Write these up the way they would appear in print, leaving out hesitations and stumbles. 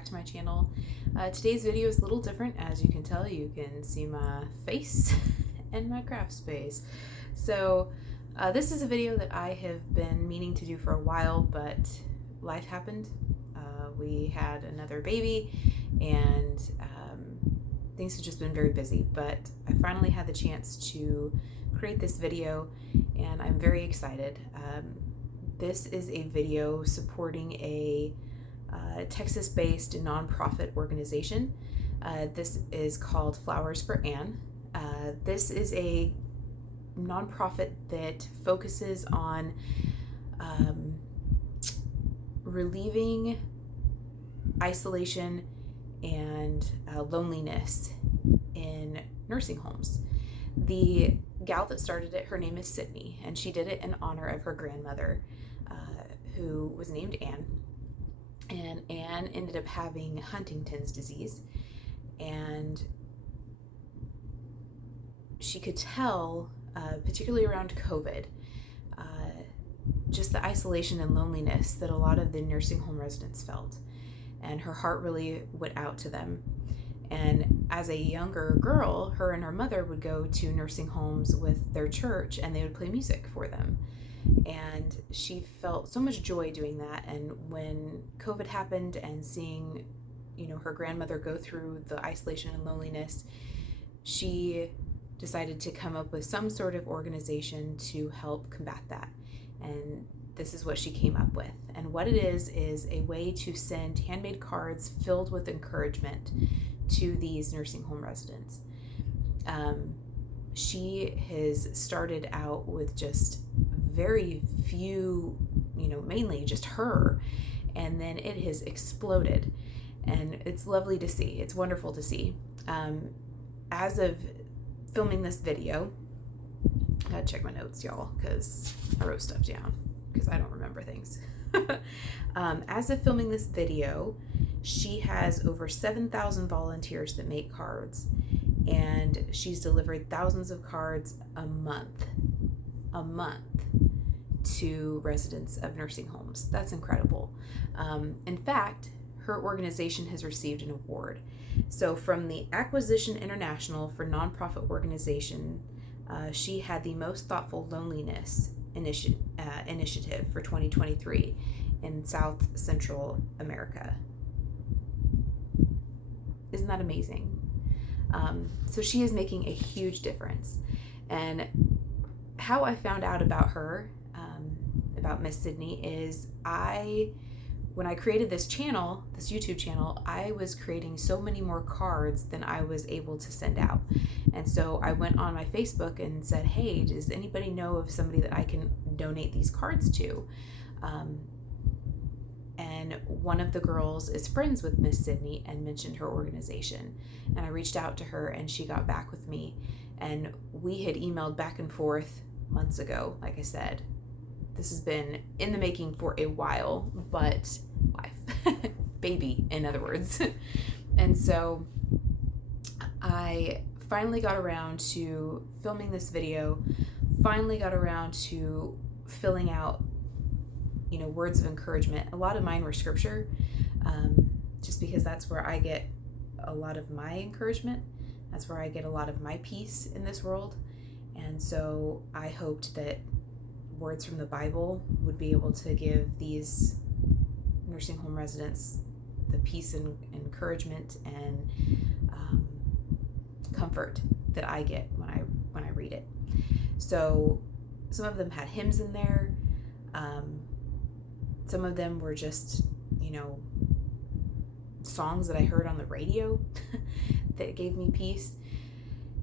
back to my channel. Today's video is a little different. As you can tell, you can see my face and my craft space. So this is a video that I have been meaning to do for a while, but life happened. We had another baby and things have just been very busy, but I finally had the chance to create this video and I'm very excited. This is a video supporting a Texas-based nonprofit organization. This is called Flowers for Ann. This is a nonprofit that focuses on relieving isolation and loneliness in nursing homes. The gal that started it, her name is Sydney, and she did it in honor of her grandmother, who was named Ann. And Ann ended up having Huntington's disease, and she could tell, particularly around COVID, just the isolation and loneliness that a lot of the nursing home residents felt. And her heart really went out to them. And as a younger girl, her and her mother would go to nursing homes with their church and they would play music for them. And she felt so much joy doing that. And when COVID happened and seeing, her grandmother go through the isolation and loneliness, she decided to come up with some sort of organization to help combat that. And this is what she came up with. And what it is a way to send handmade cards filled with encouragement to these nursing home residents. She has started out with just very few, mainly just her, and then it has exploded. And it's lovely to see. It's wonderful to see. As of filming this video, I gotta check my notes, y'all, because I wrote stuff down because I don't remember things. As of filming this video, she has over 7,000 volunteers that make cards, and she's delivered thousands of cards a month to residents of nursing homes. That's incredible. In fact, her organization has received an award. So from the Acquisition International for Nonprofit Organization, she had the most thoughtful loneliness initiative for 2023 in South Central America. Isn't that amazing? So she is making a huge difference. And how I found out about her, about Miss Sydney, is when I created this channel, this YouTube channel, I was creating so many more cards than I was able to send out. And so I went on my Facebook and said, hey, does anybody know of somebody that I can donate these cards to? And one of the girls is friends with Miss Sydney and mentioned her organization. And I reached out to her and she got back with me. And we had emailed back and forth months ago, like I said. This has been in the making for a while, but life, baby, in other words. And so I finally got around to filming this video, finally got around to filling out, words of encouragement. A lot of mine were scripture, just because that's where I get a lot of my encouragement. That's where I get a lot of my peace in this world. And so I hoped that words from the Bible would be able to give these nursing home residents the peace and encouragement and comfort that I get when I read it. So some of them had hymns in there. Some of them were just, songs that I heard on the radio that gave me peace.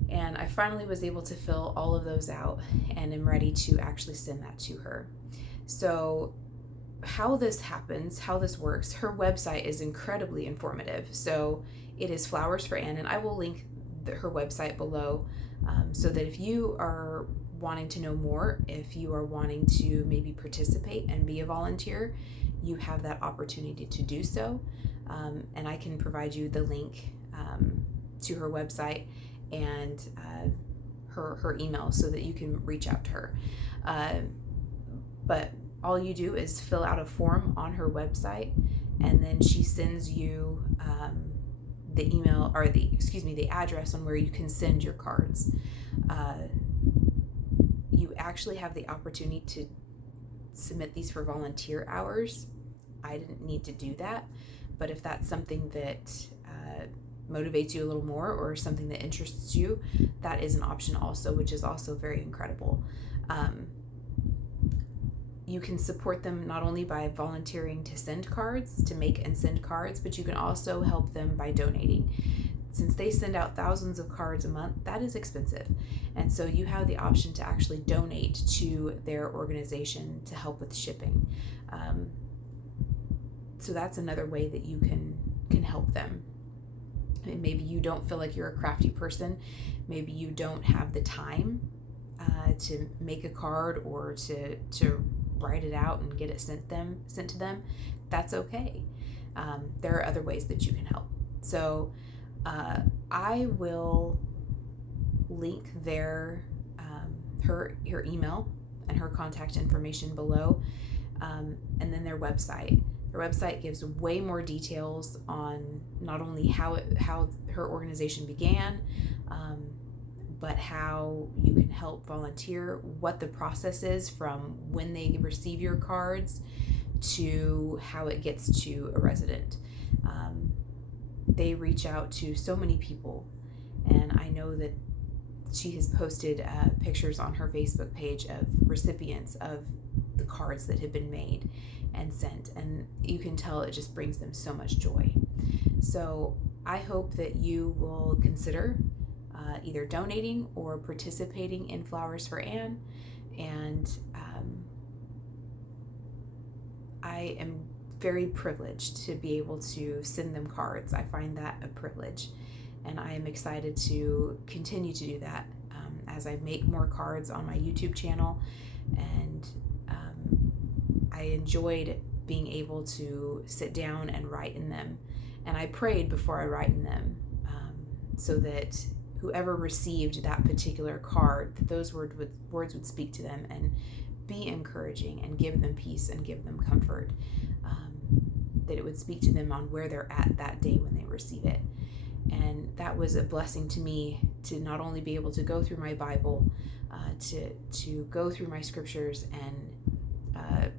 And I finally was able to fill all of those out and am ready to actually send that to her. So how this happens, how this works, her website is incredibly informative. So it is Flowers for Ann, and I will link her website below, so that if you are wanting to know more, if you are wanting to maybe participate and be a volunteer, you have that opportunity to do so. And I can provide you the link to her website and her email so that you can reach out to her. But all you do is fill out a form on her website and then she sends you the email, or the address on where you can send your cards. You actually have the opportunity to submit these for volunteer hours. I didn't need to do that, but if that's something that motivates you a little more, or something that interests you, that is an option also, which is also very incredible. You can support them not only by volunteering to send cards, to make and send cards, but you can also help them by donating. Since they send out thousands of cards a month, that is expensive. And so you have the option to actually donate to their organization to help with shipping. So that's another way that you can help them. And maybe you don't feel like you're a crafty person. Maybe you don't have the time to make a card, or to write it out and get it sent to them. That's okay. There are other ways that you can help. So I will link her email and her contact information below, and then their website. Their website gives way more details on not only how her organization began, but how you can help volunteer, what the process is from when they receive your cards to how it gets to a resident. They reach out to so many people, and I know that she has posted pictures on her Facebook page of recipients of the cards that have been made and sent, and you can tell it just brings them so much joy. So I hope that you will consider either donating or participating in Flowers for Anne, and I am very privileged to be able to send them cards. I find that a privilege, and I am excited to continue to do that as I make more cards on my YouTube channel. And I enjoyed being able to sit down and write in them, and I prayed before I write in them, so that whoever received that particular card, that those words would speak to them and be encouraging and give them peace and give them comfort, that it would speak to them on where they're at that day when they receive it. And that was a blessing to me, to not only be able to go through my Bible, to go through my scriptures and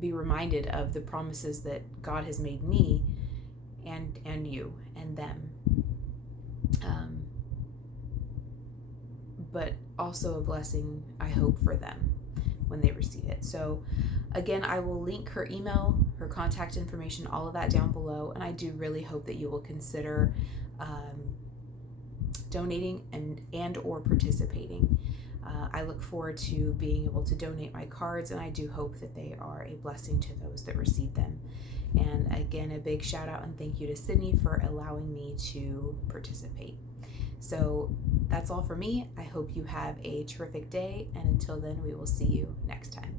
be reminded of the promises that God has made me and you and them, but also a blessing, I hope, for them when they receive it. So again, I will link her email, her contact information, all of that down below, and I do really hope that you will consider donating and or participating. I look forward to being able to donate my cards, and I do hope that they are a blessing to those that receive them. And again, a big shout out and thank you to Sydney for allowing me to participate. So that's all for me. I hope you have a terrific day, and until then, we will see you next time.